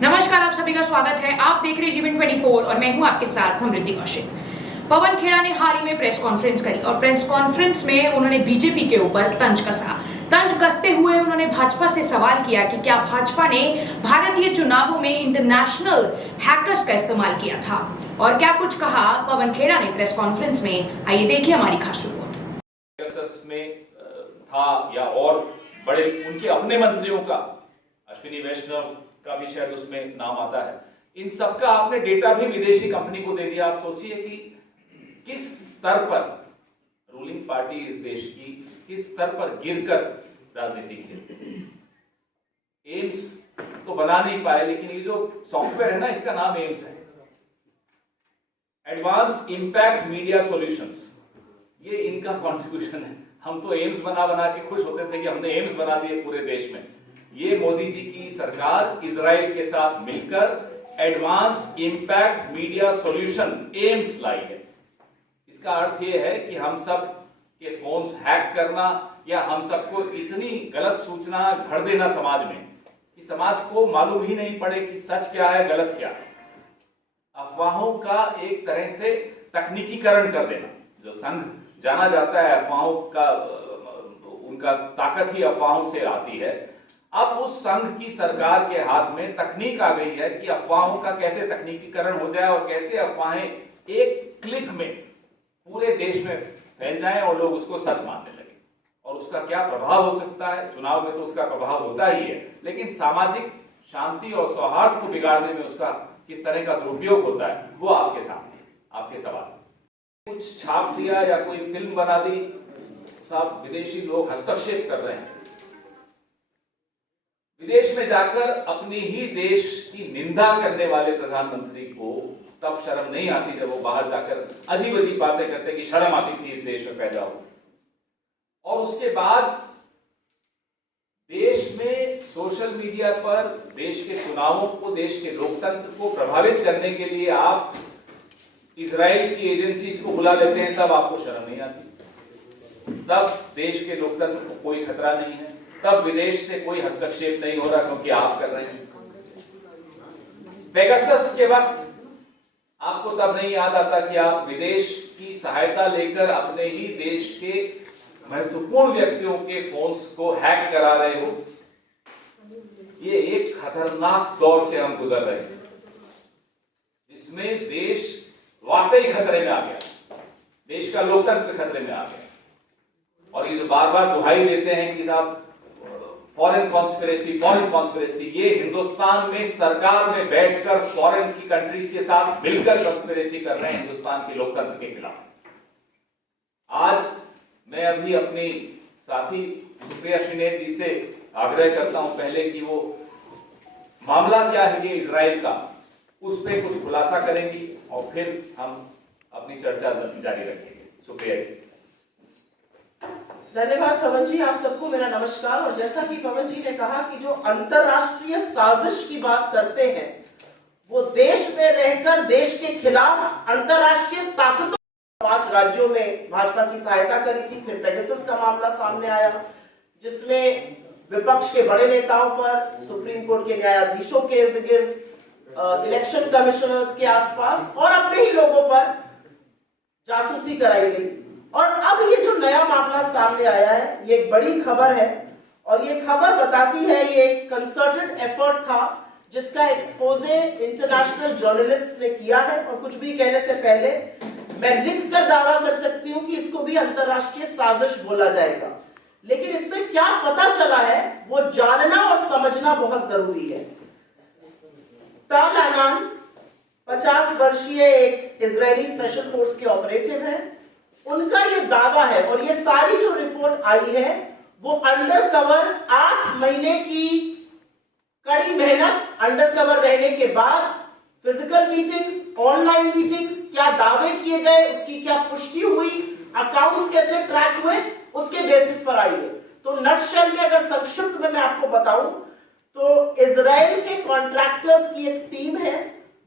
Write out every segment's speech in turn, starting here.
नमस्कार, आप सभी का स्वागत है। आप देख रहे जीवन 24 और मैं हूं आपके साथ समृद्धि कौशिक। पवन खेड़ा ने हाल ही में प्रेस कॉन्फ्रेंस करी और प्रेस कॉन्फ्रेंस में उन्होंने बीजेपी के ऊपर तंज कसा। तंज कसते हुए उन्होंने भाजपा से सवाल किया कि क्या भाजपा ने भारतीय चुनावों में इंटरनेशनल हैकर्स का इस्तेमाल किया था, और क्या कुछ कहा पवन खेड़ा ने प्रेस कॉन्फ्रेंस में। आइए देखिए हमारी खास रिपोर्ट। में था या और बड़े उनके अपने मंत्रियों का, अश्विनी वैष्णव का भी शायद उसमें नाम आता है। इन सबका आपने डेटा भी विदेशी कंपनी को दे दिया। आप सोचिए कि किस स्तर पर रूलिंग पार्टी इस देश की किस स्तर पर गिरकर राजनीति खेलती। एम्स तो बना नहीं पाए, लेकिन ये जो सॉफ्टवेयर है ना, इसका नाम एम्स है, एडवांस्ड इंपैक्ट मीडिया सॉल्यूशंस। ये इनका कंट्रीब्यूशन है। हम तो एम्स बना बना के खुश होते थे कि हमने एम्स बना दिए पूरे देश में। ये मोदी जी की सरकार इजराइल के साथ मिलकर advanced impact media solution AIIMS लाई है। इसका अर्थ ये है कि हम सब के फोन हैक करना या हम सबको इतनी गलत सूचना भर देना समाज में कि समाज को मालूम ही नहीं पड़े कि सच क्या है, गलत क्या है। अफवाहों का एक तरह से तकनीकीकरण कर देना। जो संघ जाना जाता है अफवाहों का, उनका ताकत ही अफवाहों से आती है। अब उस संघ की सरकार के हाथ में तकनीक आ गई है कि अफवाहों का कैसे तकनीकीकरण हो जाए और कैसे अफवाहें एक क्लिक में पूरे देश में फैल जाएं और लोग उसको सच मानने लगे। और उसका क्या प्रभाव हो सकता है, चुनाव में तो उसका प्रभाव होता ही है, लेकिन सामाजिक शांति और सौहार्द को बिगाड़ने में उसका किस तरह का दुरुपयोग होता है, वो आपके सामने, आपके सवाल। कुछ छाप दिया या कोई फिल्म बना दी, सब विदेशी लोग हस्तक्षेप कर रहे हैं। विदेश में जाकर अपने ही देश की निंदा करने वाले प्रधानमंत्री को तब शर्म नहीं आती जब वो बाहर जाकर अजीब अजीब बातें करते कि शर्म आती थी इस देश में पैदा हो। और उसके बाद देश में सोशल मीडिया पर देश के चुनावों को, देश के लोकतंत्र को प्रभावित करने के लिए आप इजराइल की एजेंसीज को बुला लेते हैं, तब आपको शर्म नहीं आती। तब देश के लोकतंत्र को कोई खतरा नहीं है, तब विदेश से कोई हस्तक्षेप नहीं हो रहा क्योंकि आप कर रहे हैं। पेगासस के वक्त आपको तब नहीं याद आता कि आप विदेश की सहायता लेकर अपने ही देश के महत्वपूर्ण व्यक्तियों के फोन्स को हैक करा रहे हो। ये एक खतरनाक दौर से हम गुजर रहे हैं जिसमें देश वाकई खतरे में आ गया, देश का लोकतंत्र खतरे में आ गया। और ये जो बार बार दुहाई देते हैं कि साहब फॉरेन कॉन्स्पिरेसी, ये हिंदुस्तान में सरकार में बैठकर फॉरेन की कंट्रीज के साथ मिलकर कॉन्स्पिरेसी कर रहे हैं हिंदुस्तान के लोकतंत्र के खिलाफ। आज मैं अभी अपनी साथी सुप्रिया श्रीनेत जी से आग्रह करता हूं पहले कि वो मामला क्या है ये इजराइल का, उस पर कुछ खुलासा करेंगी और फिर हम अपनी चर्चा जारी रखेंगे। सुप्रिया जी। धन्यवाद पवन जी, आप सबको मेरा नमस्कार। और जैसा कि पवन जी ने कहा कि जो अंतरराष्ट्रीय साजिश की बात करते हैं वो देश में रहकर देश के खिलाफ अंतरराष्ट्रीय ताकतों, 5 राज्यों में भाजपा की सहायता करी थी। फिर पेगासस का मामला सामने आया जिसमें विपक्ष के बड़े नेताओं पर, सुप्रीम कोर्ट के न्यायाधीशों के इर्द गिर्द, इलेक्शन कमिश्नर्स के आसपास और अपने ही लोगों पर जासूसी कराई गई। और अब ये जो नया मामला सामने आया है ये एक बड़ी खबर है और ये खबर बताती है ये एक कंसर्टेड एफर्ट था जिसका एक्सपोजे इंटरनेशनल जर्नलिस्ट ने किया है। और कुछ भी कहने से पहले मैं लिखकर दावा कर सकती हूँ कि इसको भी अंतरराष्ट्रीय साजिश बोला जाएगा, लेकिन इसमें क्या पता चला है वो जानना और समझना बहुत जरूरी है। ताल अनान 50 वर्षीय एक इजरायली स्पेशल फोर्स के ऑपरेटिव है। उनका ये दावा है और ये सारी जो रिपोर्ट आई है वो अंडर कवर 8 महीने की कड़ी मेहनत, अंडर कवर रहने के बाद फिजिकल मीटिंग्स, ऑनलाइन मीटिंग्स, क्या दावे किए गए, उसकी क्या पुष्टि हुई, अकाउंट्स कैसे ट्रैक हुए, उसके बेसिस पर आई है। तो नटशेल में अगर संक्षिप्त में मैं आपको बताऊं तो इजराइल के कॉन्ट्रैक्टर्स की एक टीम है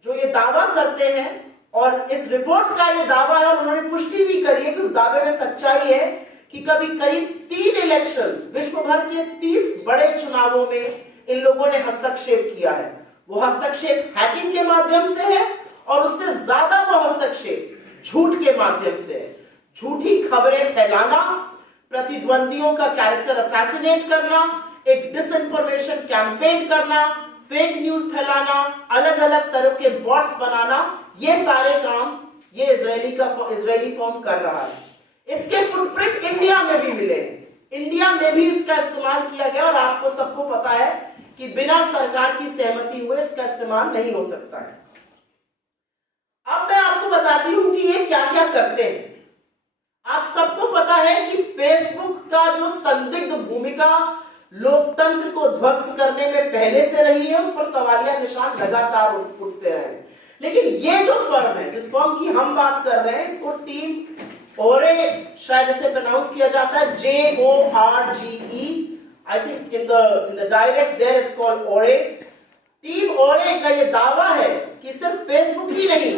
जो ये दावा करते हैं और इस रिपोर्ट का ये दावा है और उन्होंने पुष्टि भी करी है कि उस दावे में सच्चाई है कि करीब 3 इलेक्शंस, विश्व भर के 30 बड़े चुनावों में इन लोगों ने हस्तक्षेप किया है। वो हस्तक्षेप हैकिंग के माध्यम से है और उससे ज्यादा वो हस्तक्षेप झूठ के माध्यम से है। झूठी खबरें फैलाना, प्रतिद्वंदियों का कैरेक्टर असैसिनेट करना, एक डिसइंफॉर्मेशन कैंपेन करना, फेक न्यूज फैलाना, अलग अलग तरह के बॉट्स बनाना, ये सारे काम ये इजरायली फॉर्म कर रहा है। इसके फुटप्रिंट इंडिया में भी मिले, इंडिया में भी इसका इस्तेमाल किया गया और आपको सबको पता है कि बिना सरकार की सहमति हुए इसका इस्तेमाल नहीं हो सकता है। अब मैं आपको बताती हूं कि ये क्या क्या करते हैं। आप सबको पता है कि फेसबुक का जो संदिग्ध भूमिका लोकतंत्र को ध्वस्त करने में पहले से रही है, उस पर सवालिया निशान लगातार उठते रहे। लेकिन ये जो फर्म है, जिस फर्म की हम बात कर रहे हैं, इसको टीम ओरे, शायद इसे प्रोनाउंस किया जाता है JORGE, I think in the dialect there it's called ओरे। टीम ओरे का ये दावा है कि सिर्फ फेसबुक ही नहीं,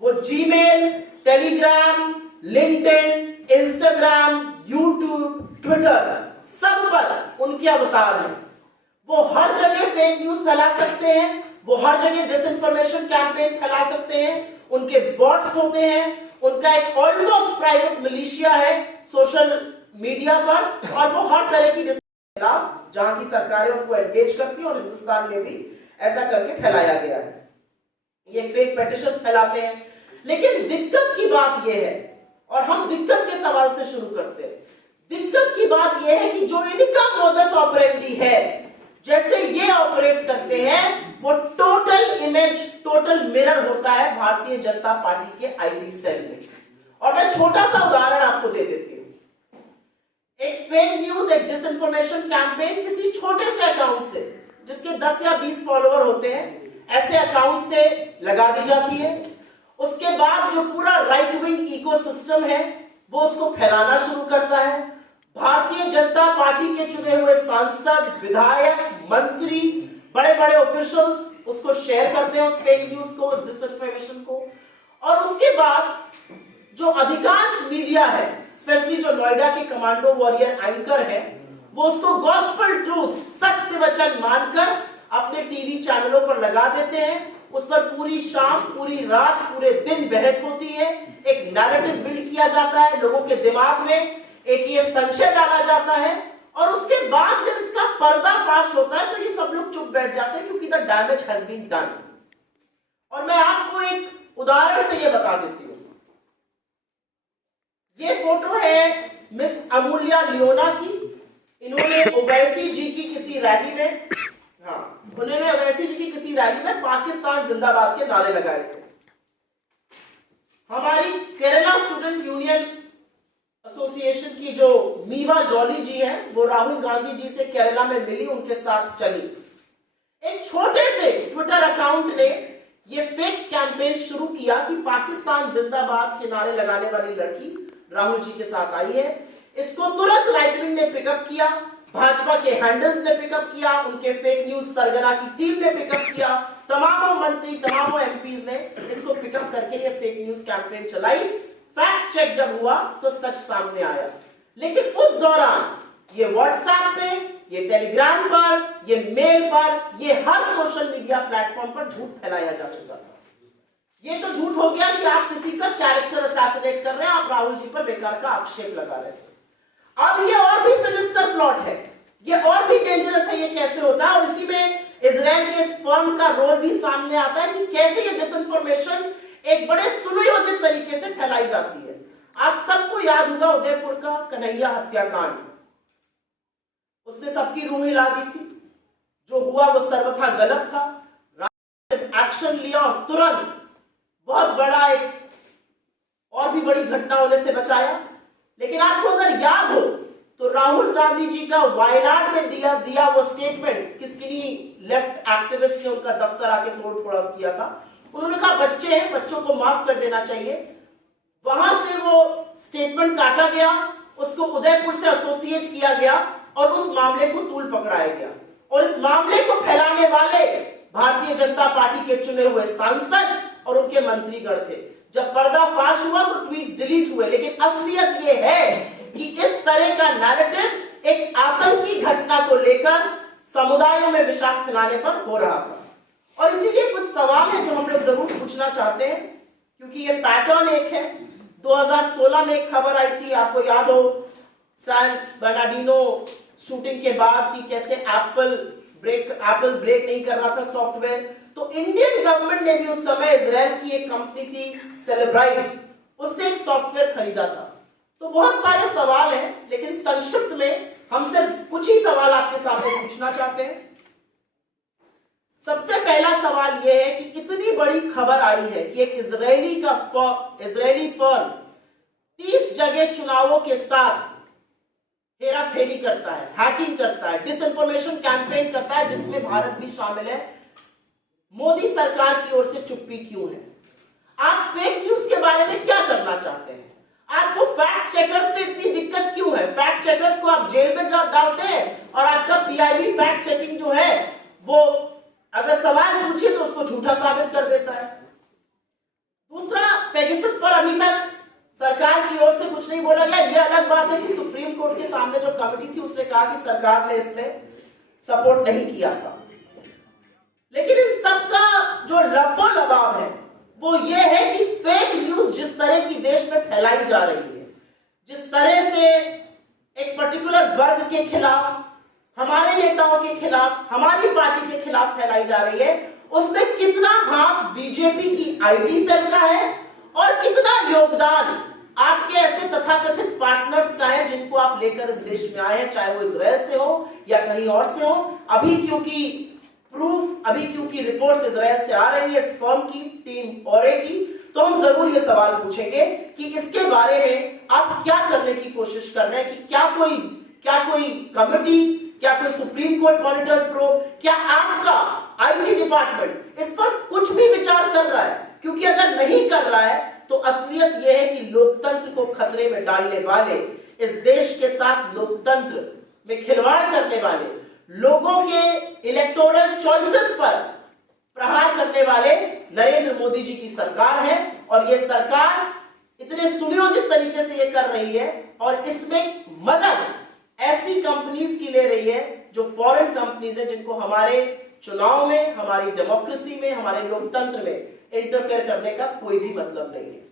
वो Gmail, Telegram, LinkedIn, Instagram, YouTube, Twitter, सब पर उनके अवतार हैं। वो हर जगह फेक न्यूज फैला सकते हैं, वो हर जगह डिसइंफॉर्मेशन कैंपेन फैला सकते हैं, उनके बॉट्स होते हैं, उनका एक ऑलमोस्ट प्राइवेट मिलिशिया है सोशल मीडिया पर, और वो हर तरह की खिलाफ जहां की सरकारें उनको एंगेज करती हैं, और हिंदुस्तान में भी ऐसा करके फैलाया गया है। ये फेक पेटिशंस फैलाते हैं। लेकिन दिक्कत की बात यह है, और हम दिक्कत के सवाल से शुरू करते हैं। दिक्कत की बात यह है कि जो इनका मोडस ऑपरेंडी है, जैसे ये ऑपरेट करते हैं, वो टोटल इमेज, टोटल मिरर होता है भारतीय जनता पार्टी के आईटी सेल में। और मैं छोटा सा उदाहरण आपको दे देती हूं। एक फेक न्यूज, एक डिसइंफॉर्मेशन कैंपेन किसी छोटे से अकाउंट से, जिसके 10 या 20 फॉलोअर होते हैं, ऐसे अकाउंट से लगा दी जाती है। उसके बाद जो पूरा राइट विंग इकोसिस्टम है, वो उसको फैलाना शुरू करता है। भारतीय जनता पार्टी के चुने हुए सांसद, विधायक, मंत्री, बड़े बड़े ऑफिशियल्स उसको शेयर करते हैं, उस फेक न्यूज को, उस डिसइंफॉर्मेशन को। और उसके बाद जो अधिकांश मीडिया है, स्पेशली जो नोएडा के कमांडो वॉरियर एंकर है, वो उसको गॉस्पेल ट्रूथ, सत्य वचन मानकर अपने टीवी चैनलों पर लगा देते हैं। उस पर पूरी शाम, पूरी रात, पूरे दिन बहस होती है, एक नैरेटिव बिल्ड किया जाता है, लोगों के दिमाग में एक ये संशय डाला जाता है। और उसके बाद जब इसका पर्दाफाश होता है, तो ये सब लोग चुप बैठ जाते हैं, क्योंकि the damage has been done. और मैं आपको एक उदाहरण से ये बता देती हूं। ये फोटो है मिस अमूल्या लियोना की। इन्होंने ओवैसी जी की किसी रैली में, उन्होंने ओवैसी जी की किसी रैली में पाकिस्तान जिंदाबाद के नारे लगाए थे। हमारी केरला स्टूडेंट यूनियन एसोसिएशन की जो मीवा जॉली जी है, वो राहुल गांधी जी से केरला में मिली, उनके साथ चली। एक छोटे से ट्विटर अकाउंट ने ये फेक कैंपेन शुरू किया कि पाकिस्तान जिंदाबाद के नारे लगाने वाली लड़की राहुल जी के साथ आई है। इसको तुरंत राइट विंग ने पिकअप किया, भाजपा के हैंडल्स ने पिकअप किया, उनके फेक न्यूज सरगना की टीम ने पिकअप किया, तमामों मंत्री, तमामों एमपीज ने इसको पिकअप करके ये फेक न्यूज कैंपेन चलाई। फैक्ट चेक जब हुआ तो सच सामने आया। लेकिन उस दौरान ये व्हाट्सएप पे, ये टेलीग्राम पर, ये मेल पर, ये हर सोशल मीडिया प्लेटफॉर्म पर झूठ फैलाया जा चुका था। ये तो झूठ हो गया कि आप किसी का कैरेक्टर असैसिनेट कर रहे हैं, आप राहुल जी पर बेकार का आक्षेप लगा रहे थे। अब ये और भी सिनिस्टर प्लॉट है, ये और भी डेंजरस है। ये कैसे होता है? और इसी में इजराइल के इस फर्म का रोल भी सामने आता है कि कैसे ये डिसइंफॉर्मेशन एक बड़े सुनियोजित तरीके से फैलाई जाती है। आप सबको याद होगा उदयपुर का कन्हैया हत्याकांड, उसने सबकी रूह हिला दी थी। जो हुआ वो सर्वथा गलत था। एक्शन लिया और तुरंत बहुत बड़ा एक और भी बड़ी घटना होने से बचाया। लेकिन आपको अगर याद हो तो राहुल गांधी जी का वायनाड में दिया वो स्टेटमेंट, किसी लेफ्ट एक्टिविस्ट ने उनका दफ्तर आके तोड़ फोड़ किया था। उन्होंने कहा बच्चे हैं, बच्चों को माफ कर देना चाहिए। वहां से वो स्टेटमेंट काटा गया, उसको उदयपुर से एसोसिएट किया गया और उस मामले को तूल पकड़ाया गया। और इस मामले को फैलाने वाले भारतीय जनता पार्टी के चुने हुए सांसद और उनके मंत्रीगण थे। जब पर्दाफाश हुआ तो ट्वीट्स डिलीट हुए। लेकिन असलियत ये है कि इस तरह का नैरेटिव एक आतंकी घटना को लेकर समुदायों में विषाक्त फैलाने पर हो रहा था। और इसीलिए कुछ सवाल है जो हम लोग जरूर पूछना चाहते हैं, क्योंकि ये पैटर्न एक है। 2016 में एक खबर आई थी, आपको याद हो, सैन बर्नार्डिनो शूटिंग के बाद कि कैसे एप्पल ब्रेक नहीं कर रहा था सॉफ्टवेयर। तो इंडियन गवर्नमेंट ने भी उस समय इजराइल की एक कंपनी थी सेलेब्राइट, उससे एक सॉफ्टवेयर खरीदा था। तो बहुत सारे सवाल हैं, लेकिन संक्षिप्त में हम सिर्फ कुछ ही सवाल आपके सामने पूछना चाहते हैं। सबसे पहला सवाल यह है कि इतनी बड़ी खबर आई है कि एक इजरायली फर्म 30 जगह चुनावों के साथ हेराफेरी करता है, हैकिंग करता है, डिसइंफॉर्मेशन कैंपेन करता है, जिसमें भारत भी शामिल है। मोदी सरकार की ओर से चुप्पी क्यों है? आप फेक न्यूज के बारे में क्या करना चाहते हैं? आपको फैक्ट चेकर्स से इतनी दिक्कत क्यों है? फैक्ट चेकर्स को आप जेल में डालते हैं और आपका पीआईबी फैक्ट चेकिंग जो है वो अगर सवाल पूछिए तो उसको झूठा साबित कर देता है। दूसरा, पेगासस पर अभी तक सरकार की ओर से कुछ नहीं बोला गया। यह अलग बात है कि सुप्रीम कोर्ट के सामने जो कमेटी थी उसने कहा कि सरकार ने इसमें सपोर्ट नहीं किया था। लेकिन इन सबका जो लब्बो लबाब है वो ये है कि फेक न्यूज जिस तरह की देश में फैलाई जा रही है, जिस तरह से एक पर्टिकुलर वर्ग के खिलाफ, हमारे नेताओं के खिलाफ, हमारी पार्टी के खिलाफ फैलाई जा रही है, उसमें कितना हाथ बीजेपी की आईटी सेल का है और कितना योगदान आपके ऐसे तथाकथित पार्टनर्स का है जिनको आप लेकर इस देश में आए हैं, चाहे वो इजराइल से हो या कहीं और से हो। अभी क्योंकि रिपोर्ट्स इजराइल से आ रही है इस फर्म की टीम और की, तो हम जरूर ये सवाल पूछेंगे कि इसके बारे में आप क्या करने की कोशिश कर रहे हैं, कि क्या कोई कमेटी, क्या कोई सुप्रीम कोर्ट मॉनिटर प्रोब, क्या आपका आईटी डिपार्टमेंट इस पर कुछ भी विचार कर रहा है? क्योंकि अगर नहीं कर रहा है तो असलियत यह है कि लोकतंत्र को खतरे में डालने वाले, इस देश के साथ लोकतंत्र में खिलवाड़ करने वाले, लोगों के इलेक्टोरल चॉइसेस पर प्रहार करने वाले नरेंद्र मोदी जी की सरकार है। और यह सरकार इतने सुनियोजित तरीके से यह कर रही है और इसमें मदद ऐसी कंपनीज की ले रही है जो फॉरेन कंपनीज है, जिनको हमारे चुनाव में, हमारी डेमोक्रेसी में, हमारे लोकतंत्र में इंटरफेयर करने का कोई भी मतलब नहीं है।